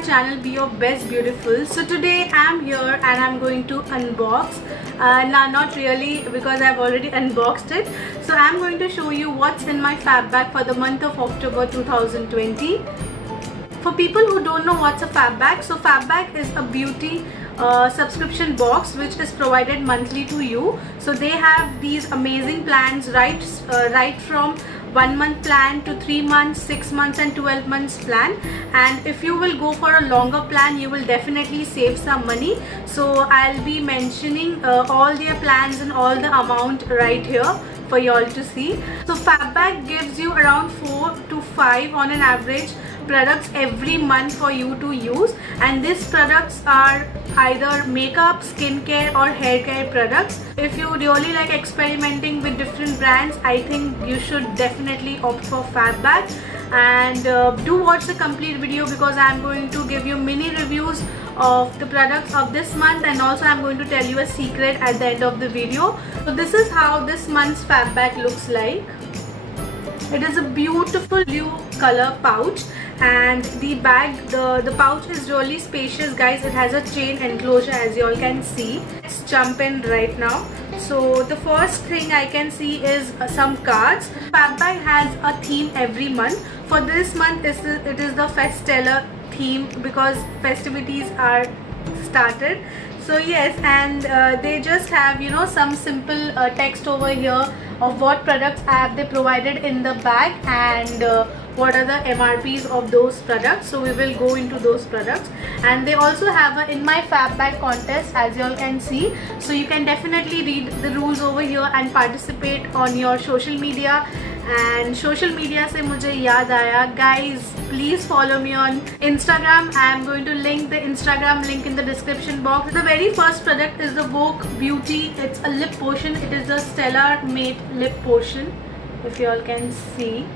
my channel Be Your Best Beautiful. So today I'm here and I'm going to unbox. Not really, because I've already unboxed it. So I'm going to show you what's in my fab bag for the month of October 2020. For people who don't know what's a fab bag, so fab bag is a beauty subscription box which is provided monthly to you. So they have these amazing plans right from 1 month plan to 3 months, 6 months and 12 months plan. And if you will go for a longer plan, you will definitely save some money. So I'll be mentioning all their plans and all the amount right here for you all to see. So fab bag gives you around 4 to 5 on an average products every month for you to use, and these products are either makeup, skincare or hair care products. If you really like experimenting with different brands, I think you should definitely opt for fab bag. And do watch the complete video, because I am going to give you mini reviews of the products of this month, and also I'm going to tell you a secret at the end of the video. So this is how this month's fab bag looks like. It is a beautiful blue color pouch, and the bag, the pouch is really spacious, guys. It has a chain enclosure, as you all can see. Let's jump in right now. So the first thing I can see is some cards. Fab bag has a theme every month. For this month, it is the Festella theme, because festivities are started. So yes, and they just have, you know, some simple text over here of what products have they provided in the bag and what are the MRPs of those products. So we will go into those products. And they also have a in my fab bag contest, as you all can see. So you can definitely read the rules over here and participate on your social media. And social media se mujhe yaad aaya, guys, please follow me on Instagram. I am going to link the Instagram link in the description box. The very first product is the Vogue Beauty. It's a lip potion. It is the Stellar Matte lip potion, if you all can see.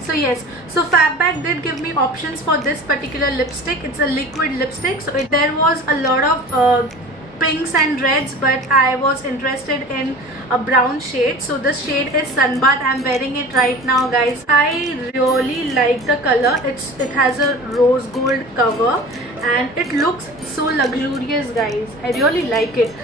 So yes, so fab bag did give me options for this particular lipstick. It's a liquid lipstick, so there was a lot of pinks and reds, but I was interested in a brown shade. So this shade is Sunbath. I'm wearing it right now, guys. I really like the color. It has a rose gold cover and it looks so luxurious, guys. I really like it.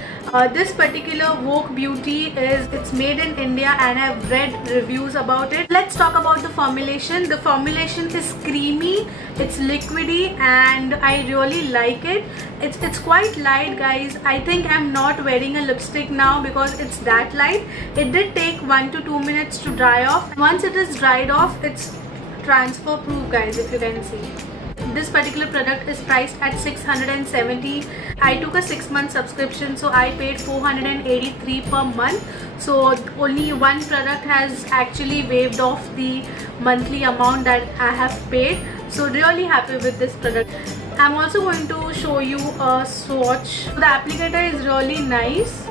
This particular Vogue Beauty it's made in India, and I've read reviews about it. Let's talk about the formulation. The formulation is creamy, it's liquidy, and I really like it. It's quite light, guys. I think I'm not wearing a lipstick now because it's that light. It did take 1 to 2 minutes to dry off. Once it is dried off, it's transfer proof, guys, if you can see. This particular product is priced at 670. I took a 6-month subscription, so I paid 483 per month. So only one product has actually waived off the monthly amount that I have paid. So really happy with this product. I'm also going to show you a swatch. The applicator is really nice.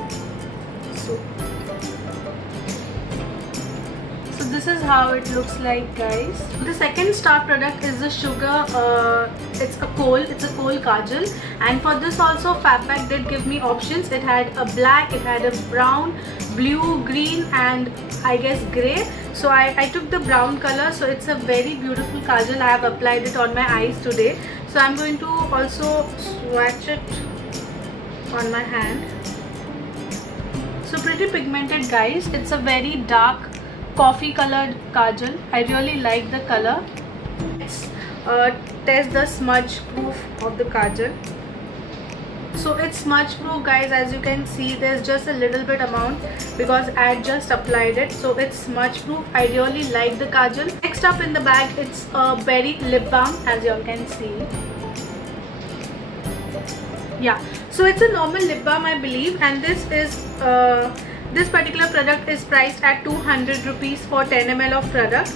So this is how it looks like, guys. The second star product is the Sugar. It's a kohl kajal, and for this also fab bag did give me options. It had a black, it had a brown, blue, green, and I guess grey. So I took the brown color. So it's a very beautiful kajal. I have applied it on my eyes today. So I'm going to also swatch it on my hand. So pretty pigmented, guys. It's a very dark coffee colored kajal. I really like the color. Let's test the smudge proof of the kajal. So it's smudge proof, guys. As you can see, there's just a little bit amount because I just applied it. So it's smudge proof. I really like the kajal. Next up in the bag, it's a berry lip balm, as you all can see. Yeah, so it's a normal lip balm, I believe, and this particular product is priced at 200 rupees for 10 ml of product.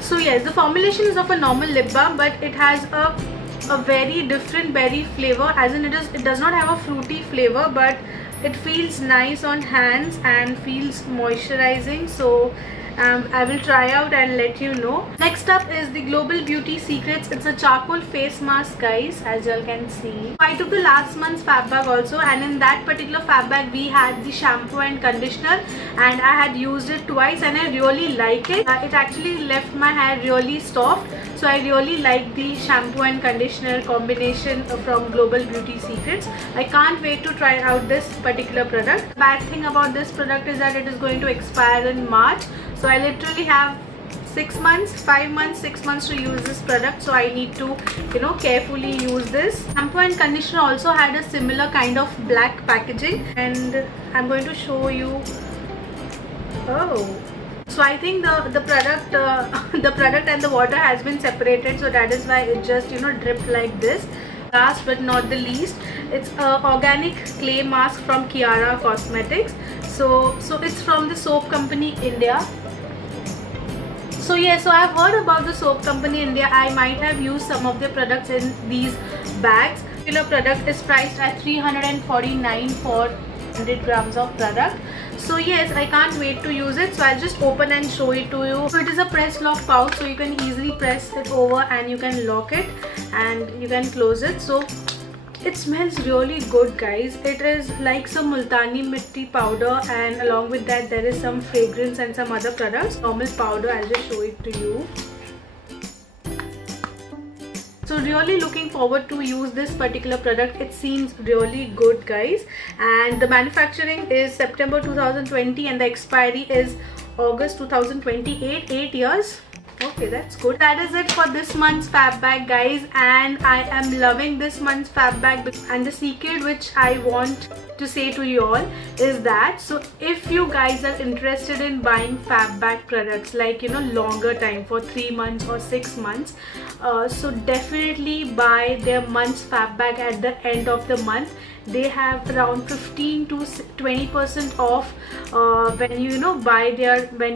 So yes, the formulation is of a normal lip balm, but it has a very different berry flavor, as in it does not have a fruity flavor, but it feels nice on hands and feels moisturizing. So I will try out and let you know. Next up is the Global Beauty Secrets. It's a charcoal face mask, guys, as you all can see. I took the last month's fab bag also, and in that particular fab bag we had the shampoo and conditioner, and I had used it twice and I really like it. It actually left my hair really soft, so I really like the shampoo and conditioner combination from Global Beauty Secrets. I can't wait to try out this particular product. Bad thing about this product is that it is going to expire in March, so I literally have 6 months, 5 months, 6 months to use this product, so I need to, you know, carefully use this. Shampoo and conditioner also had a similar kind of black packaging, and I'm going to show you. Oh, so I think the product the product and the water has been separated, so that is why it just, you know, dripped like this. Last but not the least, it's a organic clay mask from Kiara Cosmetics. So it's from the soap company India. So yeah, so I've heard about the soap company India. I might have used some of their products in these bags. The particular product is priced at 349 for 100 grams of product. So yes, I can't wait to use it, so I'll just open and show it to you. So it is a press lock pouch, so you can easily press it over and you can lock it and you can close it. So it smells really good, guys. It is like some multani mitti powder, and along with that there is some fragrance and some other products. Normal powder, I'll just show it to you. So really looking forward to use this particular product. It seems really good, guys, and the manufacturing is September 2020 and the expiry is August 2028. 8 years. Okay, that's good. That is it for this month's fab bag, guys, and I am loving this month's fab bag. And the secret which I want to say to you all is that, so if you guys are interested in buying fab bag products, like, you know, longer time for 3 months or 6 months, so definitely buy their month's fab bag at the end of the month. They have around 15 to 20% off when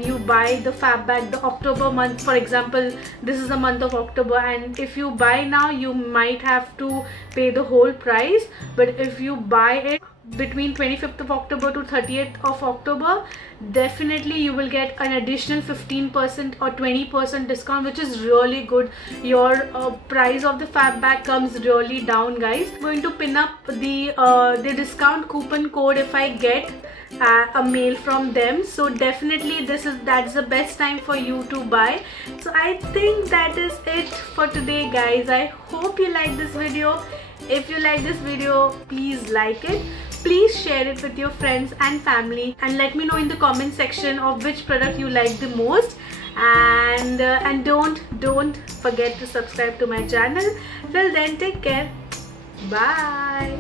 you buy the fab bag the October month. For example, this is the month of October, and if you buy now, you might have to pay the whole price. But if you buy it between 25th of October to 30th of October, definitely you will get an additional 15% or 20% discount, which is really good. Your price of the fab bag comes really down, guys. I'm going to pin up the discount coupon code if I get a mail from them. So definitely that's the best time for you to buy. So I think that is it for today, guys. I hope you like this video. If you like this video, please like it. Please share it with your friends and family, and let me know in the comment section of which product you like the most. And don't forget to subscribe to my channel. Till then, take care. Bye.